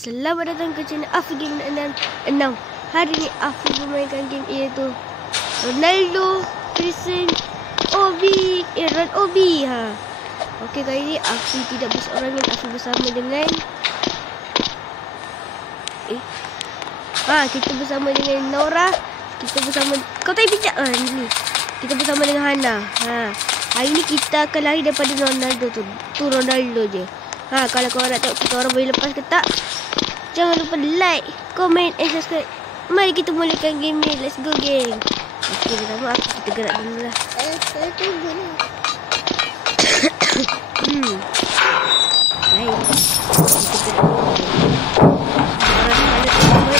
Selamat datang ke channel Afi Game 6. Hari ni Afi memainkan game iaitu Ronaldo Versus Obi. Obi. Okey, kali ni Afi tidak berseorangan. Afi bersama dengan kita bersama dengan Nora. Kita bersama kau tak bijak ni. Kita bersama dengan Hana. Hari ni kita akan lari daripada Ronaldo tu. Tu Ronaldo je. Kalau korang nak tengok kita orang boleh lepas ke tak, jangan lupa like, komen and subscribe. Mari kita mulakan game ni. Let's go, geng. Okey, pertama kita gerak dulu lah. Saya tunggu ni. Baik. Kita gerak dulu.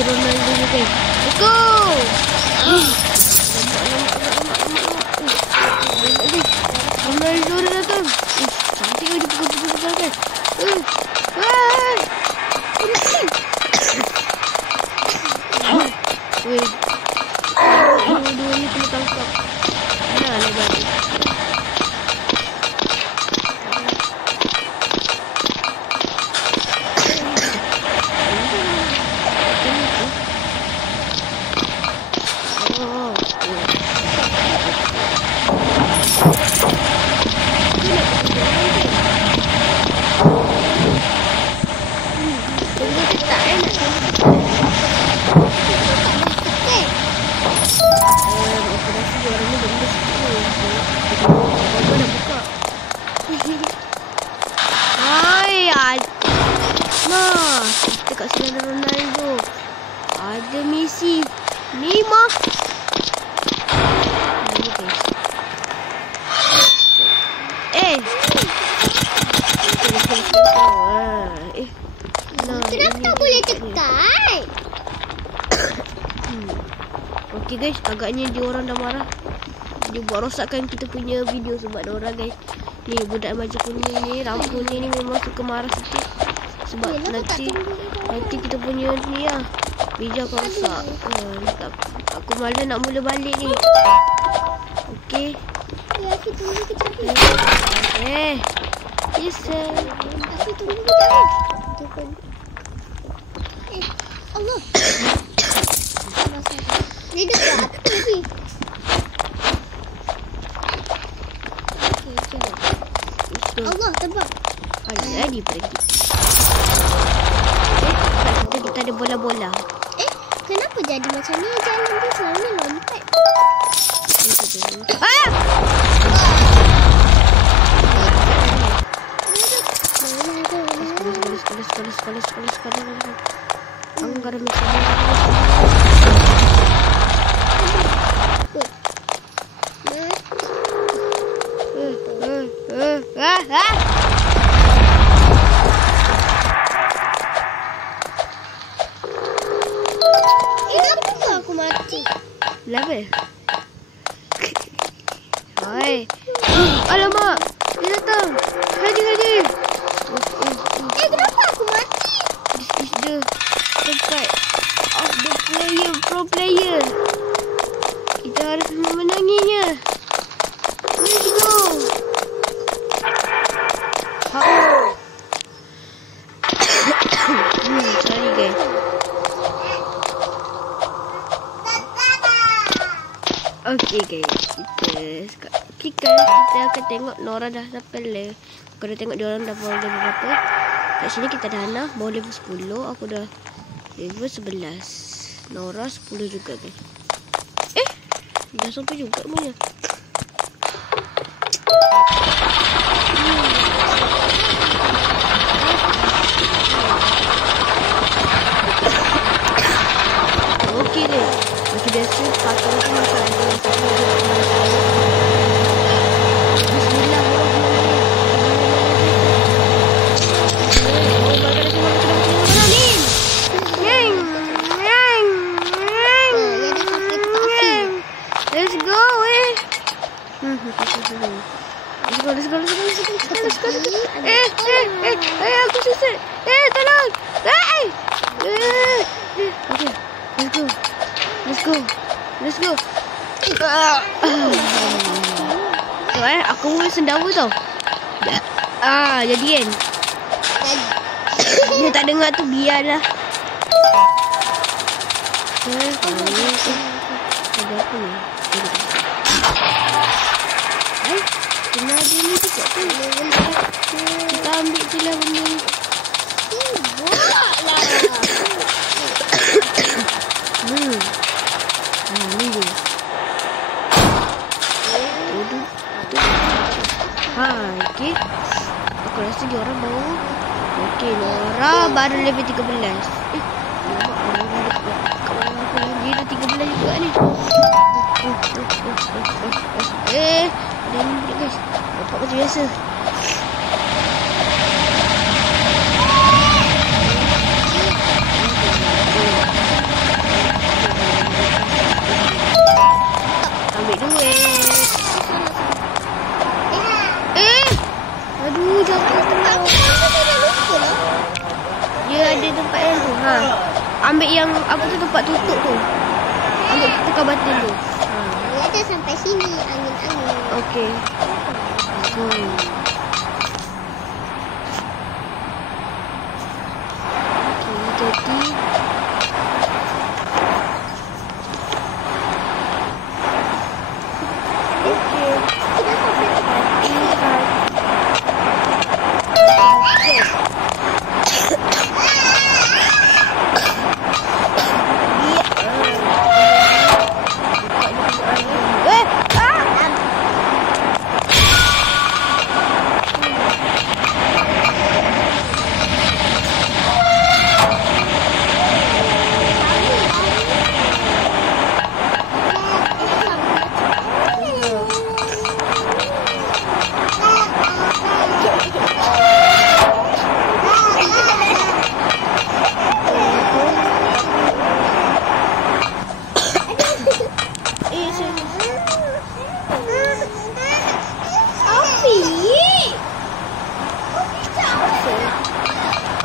Ronaldo ni, guys. Let's go. Ronaldo dah datang. Cantik dia pukul-pukul kan. Dua ni kena tangkap. Lah bagi. Kita kat sini ada Ronaldo, ada Messi, Neymar. Kenapa tak boleh tekan? Okey guys, agaknya dia orang dah marah. Dia buat rosakkan kita punya video sebab dia orang, guys. Ni budak baju kuning ni, rambutnya ni memang suka marah sikit. Sebab nanti kita punya ni lah, bija akan rosak. Aku malu nak mula balik ni. Okey. Ya, Afi tunggu kejap. Yes, sir. Afi tunggu kejap. Allah. Ni dekat atas ni. Okey, jom. Allah, tebak. Hari pergi. Kita ada bola-bola. Kenapa jadi macam ni? Jalan dia selalu lompat. Sekolah. Anggar Kenapa aku mati? Kenapa? Oi. Alamak. Dia datang. Haji. Kenapa aku mati? This is the tempat of the pro player. Kita harus memenanginya. Let's go. Sorry guys. Okey guys, kita akan tengok Nora dah sampai level. Kau dah tengok dia orang dah level berapa. Kat sini kita dah Hana baru level 10. Aku dah level 11. Nora 10 juga guys. Dah sampai juga punya. susah. Tolong. Okay. Let's go. Aku pun sendawa tau. Jadi kan. Dia tak dengar tu biarlah. Ada apa ni? Kena ada ni juga tu. Kita ambil je lah benda ni. Borak lah. Ni je. Okay. Aku rasa dia orang baru. Okay, Nora baru level 13. Dia dah 13 juga ni. Dah ni budak guys. Dapat macam biasa. Ambil duit. Aduh, jatuh tempat. Dia ada tempat yang tu. Ambil yang apa tu, tempat tutup tu. Ambil tukar batin tu. Dia ada sampai sini angin-angin. Okey. Jadi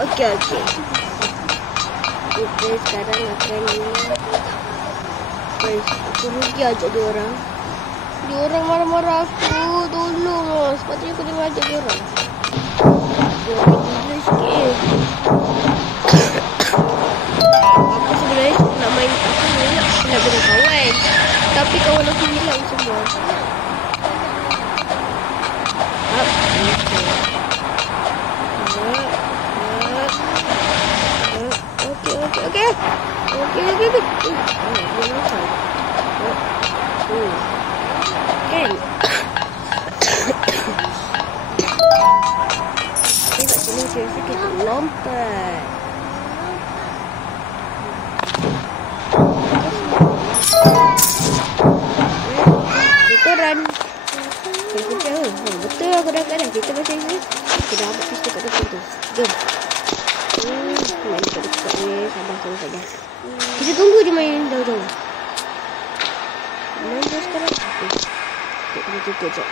Okey. Kita sekarang akan aku rugi ajak dia orang. Dia orang marah-marah aku. Tolong lah. Sepatutnya aku jangan ajak dia orang. Dia orang gila sikit. Aku sebenarnya nak main. Aku nak beri kawan. Tapi kawan aku hilang semua. Okay. Kan? Kat sini kita lompat. Kita run. Betul aku dah kat dah. Kita macam ni. Kita dah ambil pistol kat depan tu. Jom. Main dekat ni. Sabar saja. Kita tunggu je main jauh-jauh. Main je sekarang. Kita tutup je.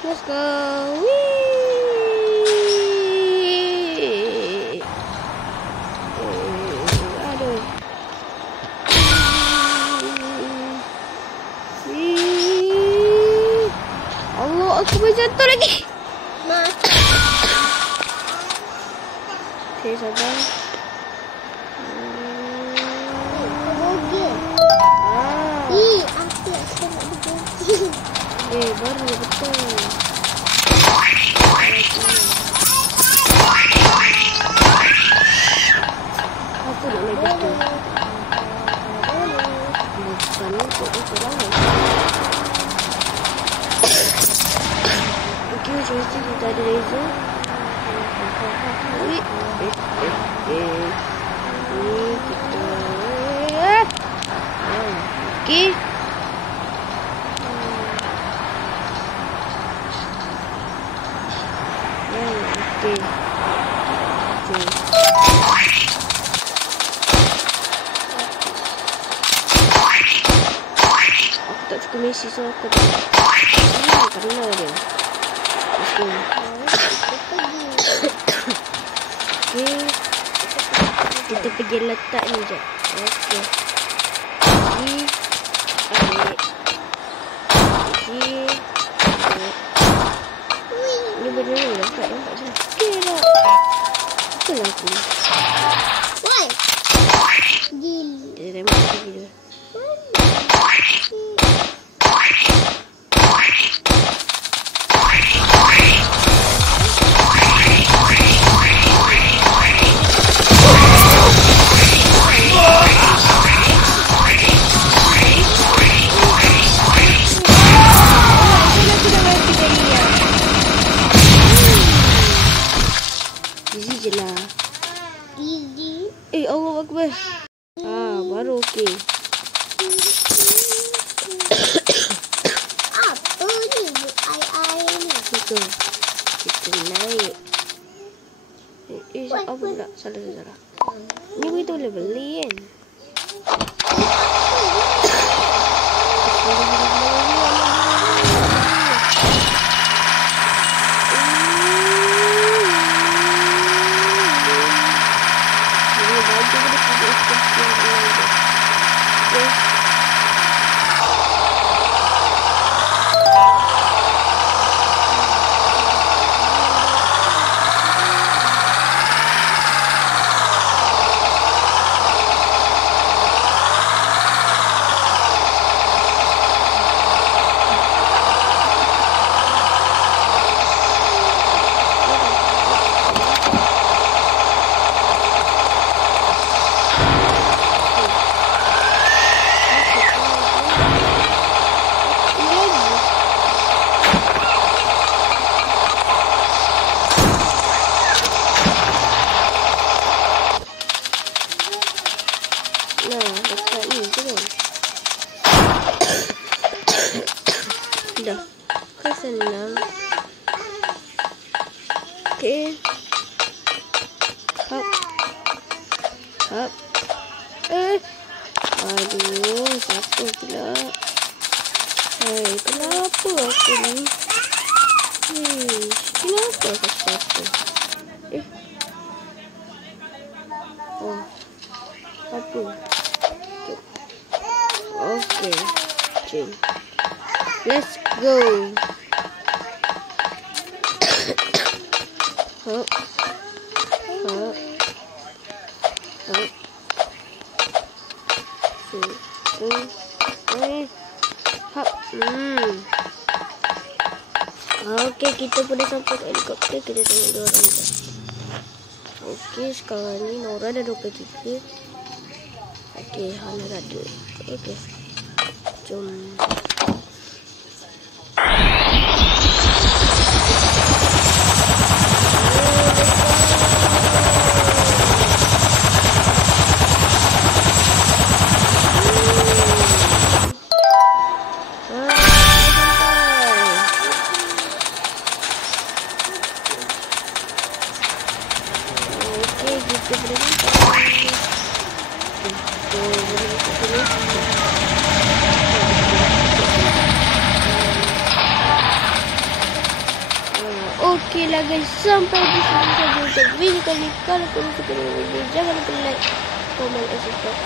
Let's go. Whee! Aduh. Allah, aku berjatuh lagi. Okay, sabar. baru betul. Apa nak main betul? Bukan untuk itu lah. Okey, macam tu kita ada laser. Ni kita. Okey. Okey. Aku tak suka Messi, so aku tak. Karena dia. Okey. Okey. Kita pergi letak ni je. Okey. Ni. Ambil. Ni. Ni benda ni nampak je. Okey lah. Apa lah aku? Woi. Gil. Dia tembak lagi dia. Easy je lah. Gigi. Allah Akbar. Baru okey. Apa ni? Air ni. Betul. Kita naik. Apa pula? Salah. Ni kita boleh beli kan? Dekat ni je kan. Dah. Kan senang. Okey. Hop. Aduh, siapa pula? Kenapa aku ni? Kenapa aku siapa? Oh. Apa? Okay, chill. Let's go. Hop. Okay, kita pun dah sampai ke helikopter. Kita tengok dia orang dah. Okay, sekarang ni Nora dah 23. Okay, Hana dah ada. Okay, jom. Okey lah guys, sampai di sini saja untuk video kali ini. Kalau korang suka dengan video, jangan lupa like, komen dan subscribe.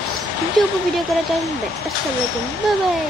Jumpa video akan datang. Assalamualaikum, bye bye.